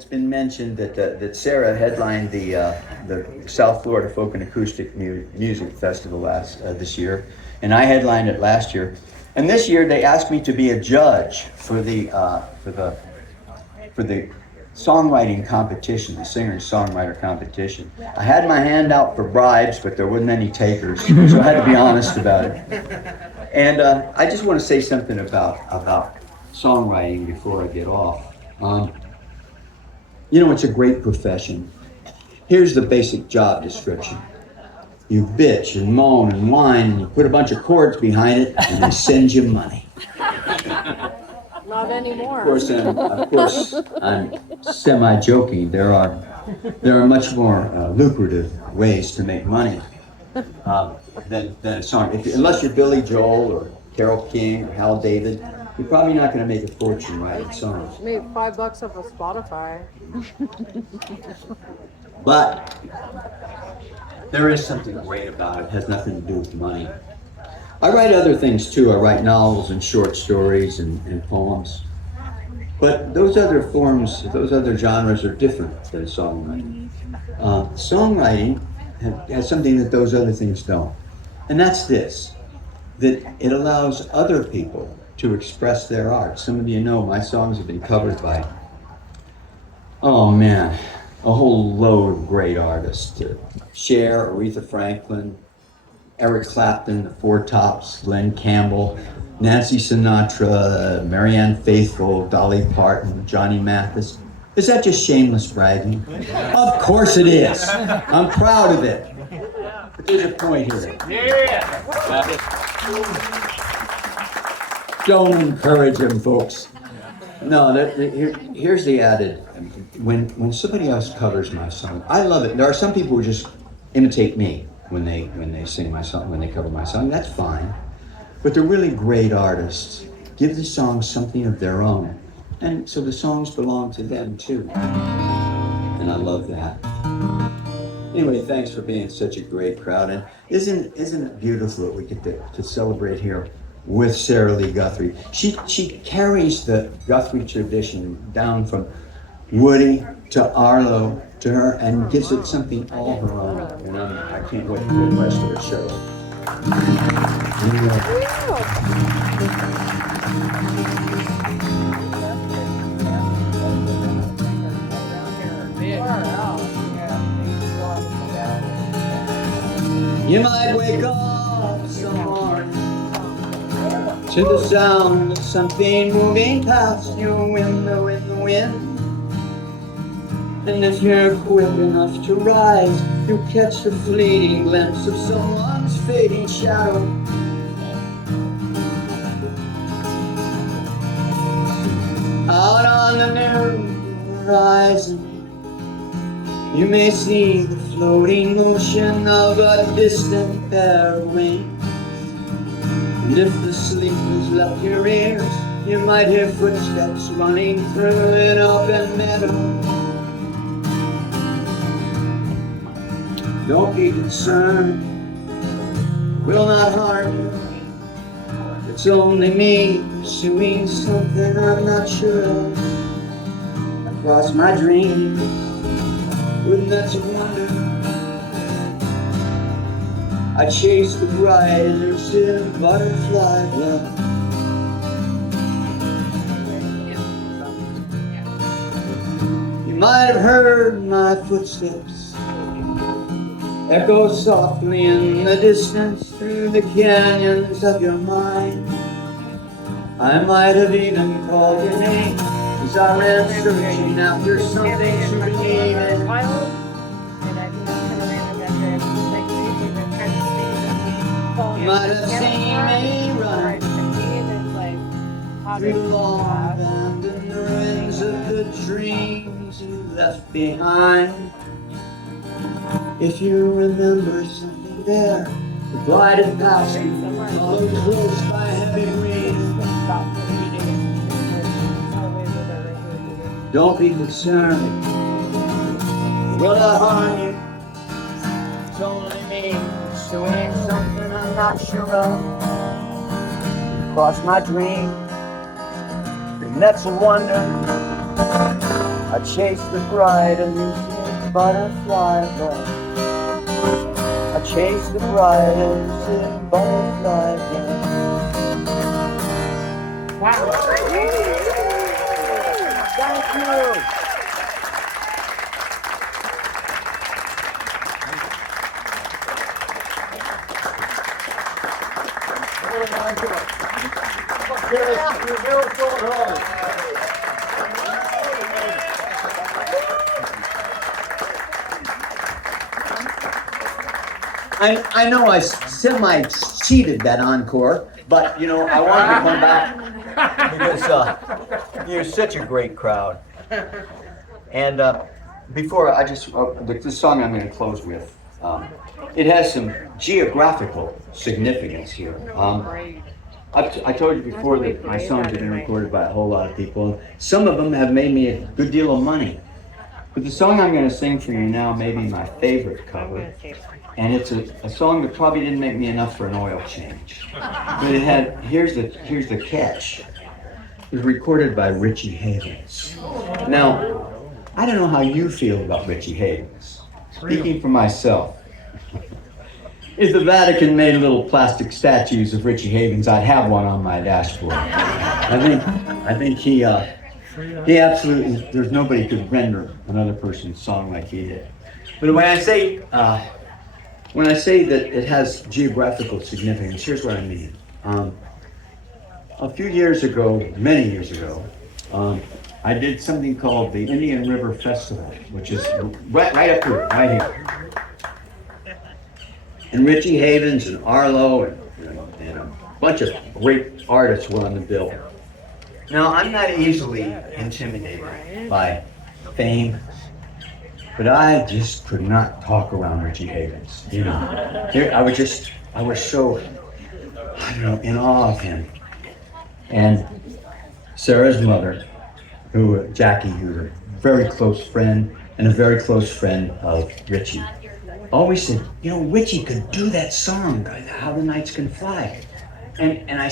it's been mentioned that Sarah headlined the South Florida Folk and Acoustic Music Festival this year, and I headlined it last year. And this year they asked me to be a judge for the songwriting competition, the singer-songwriter competition. I had my hand out for bribes, but there wasn't any takers, so I had to be honest about it. And I just want to say something about songwriting before I get off. It's a great profession. Here's the basic job description. You bitch and moan and whine, and you put a bunch of chords behind it, and they send you money. Not anymore. Of course, I'm semi-joking. There are much more lucrative ways to make money than a song. Unless you're Billy Joel or Carole King or Hal David, you're probably not going to make a fortune writing songs. Maybe $5 off of Spotify. But there is something great about it. It has nothing to do with money. I write other things too. I write novels and short stories and poems. But those other forms, those other genres are different than songwriting. Songwriting has something that those other things don't. And that's this, that it allows other people to express their art. Some of you know my songs have been covered by, oh man, a whole load of great artists. Cher, Aretha Franklin, Eric Clapton, the Four Tops, Glenn Campbell, Nancy Sinatra, Marianne Faithfull, Dolly Parton, Johnny Mathis. Is that just shameless bragging? Of course it is. I'm proud of it. But there's a point here. Yeah. Don't encourage them, folks. No, here's the added. When somebody else covers my song, I love it. There are some people who just imitate me when they sing my song, when they cover my song. That's fine. But they're really great artists. Give the song something of their own. And so the songs belong to them too. And I love that. Anyway, thanks for being such a great crowd. And isn't it beautiful that we get to celebrate here with Sarah Lee Guthrie? She carries the Guthrie tradition down from Woody to Arlo to her and gives it something all her own. And I can't wait for the rest of her show. You might wake up some morning to the sound of something moving past your window in the wind. And if you're quick enough to rise, you'll catch the fleeting glimpse of someone's fading shadow. Out on the new horizon, you may see the floating motion of a distant pair of wings. And if the sleep has left your ears, you might hear footsteps running through an open meadow. Don't be concerned, will not harm you. It's only me pursuing something I'm not sure of. Across my dreams with nets of wonder, I chase the bright, elusive butterfly love. You might have heard my footsteps echo softly in the distance through the canyons of your mind. I might have even called your name as I ran searching after something to believe in. You might have seen me run through the long abandoned ruins of the dreams you left behind. If you remember something there, the glided past you, followed close by heavy breeze. Don't be concerned, will not harm you. It's only me pursuing something I'm not sure of. Across my dream, the nets of wonder. I chase the bright elusive butterfly light. I chase the bright elusive butterfly light. Wow. Thank you. I know I semi-cheated that encore, but you know, I wanted to come back because you're such a great crowd. And before I just, the song I'm going to close with, it has some geographical significance here. I told you before that my songs have been recorded by a whole lot of people. Some of them have made me a good deal of money. But the song I'm going to sing for you now may be my favorite cover. And it's a song that probably didn't make me enough for an oil change. But it had, here's the catch. It was recorded by Richie Havens. Now, I don't know how you feel about Richie Havens. Speaking for myself, if the Vatican made little plastic statues of Richie Havens, I'd have one on my dashboard. I think he absolutely, there's nobody could render another person's song like he did. But when I say that it has geographical significance, here's what I mean. A few years ago, many years ago, I did something called the Indian River Festival, which is right up here, right here. And Richie Havens and Arlo and a bunch of great artists were on the bill. Now, I'm not easily intimidated by fame, but I just could not talk around Richie Havens. You know, I was so, I don't know, in awe of him. And Sarah's mother, Jackie, who's a very close friend and a very close friend of Richie, always said, you know, Richie could do that song, How the Nights Can Fly. And I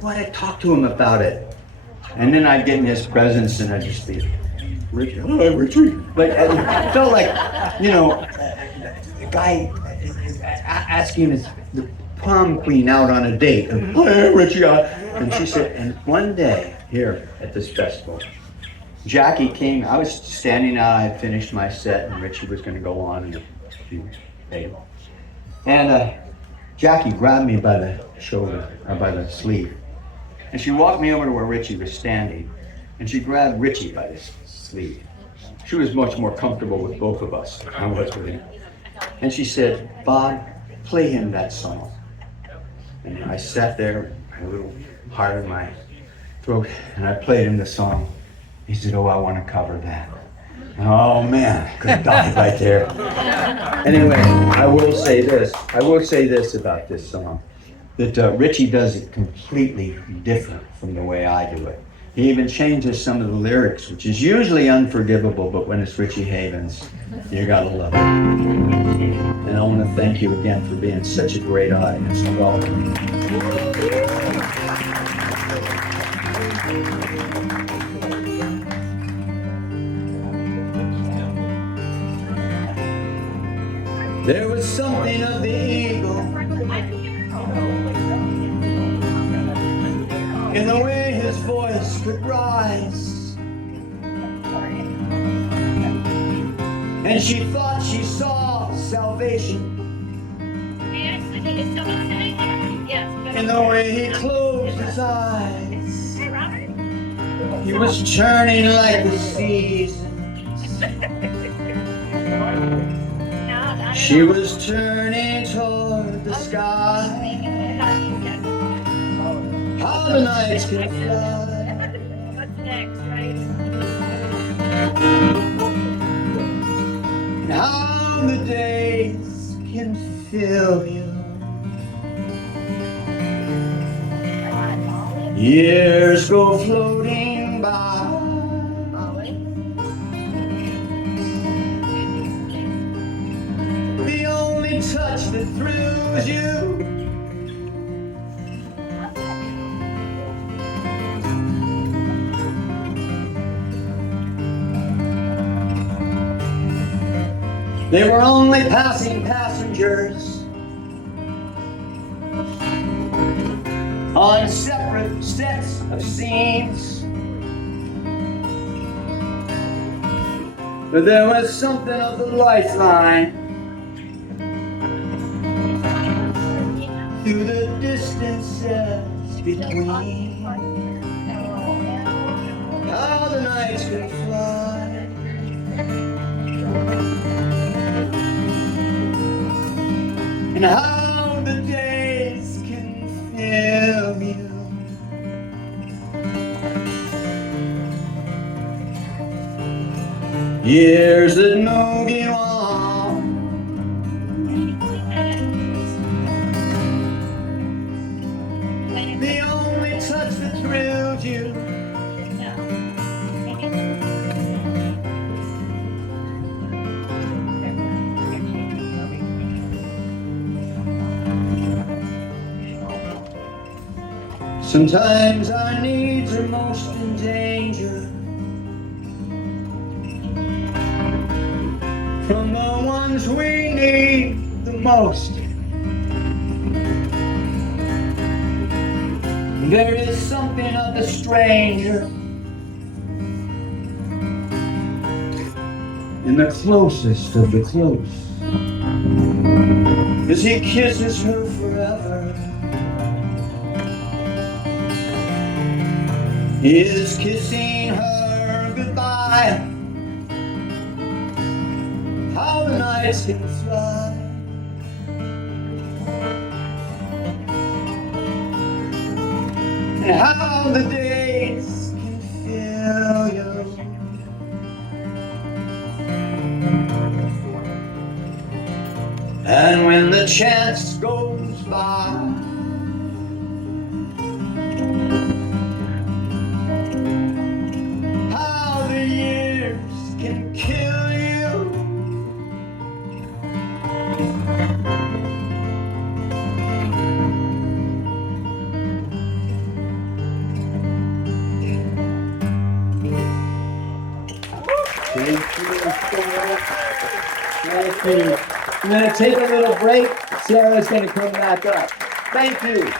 want to talk to him about it. And then I'd get in his presence and I'd just be, Richie, oh, Richie. Like, it felt like, you know, the guy asking the prom queen out on a date. And, hey, Richie. And she said, and one day here at this festival, Jackie came, I was standing out, I had finished my set, and Richie was going to go on and and Jackie grabbed me by the shoulder, or by the sleeve, and she walked me over to where Richie was standing, and she grabbed Richie by the sleeve. She was much more comfortable with both of us than I was with him. And she said, Bob, play him that song. And I sat there, a little heart in my throat, and I played him the song. He said, oh, I want to cover that. Oh man, I could have died right there. Anyway, I will say this about this song, that Richie does it completely different from the way I do it. He even changes some of the lyrics, which is usually unforgivable, but when it's Richie Havens, you gotta love it. And I want to thank you again for being such a great audience. Welcome. There was something of the eagle in the way his voice could rise, and she thought she saw salvation in the way he closed his eyes. He was churning like the seasons. She was turning toward the sky. How the nights can fly. And how the days can fill you. Years go floating by. The only touch that thrills you They were only passing passengers on separate sets of scenes. But there was something of the lifeline through the distances between. How the nights can fly, and how the days can fill you. Years that move you on, the only touch that thrills you. Sometimes our needs are most in danger from the ones we need the most. There is something of the stranger in the closest of the close, as he kisses her forever. He is kissing her goodbye. How the nights can fly, and how the days can fill you. And when the chance goes by, how the years can kill you. Thank you. I'm going to take a little break. Sarah's going to come back up. Thank you.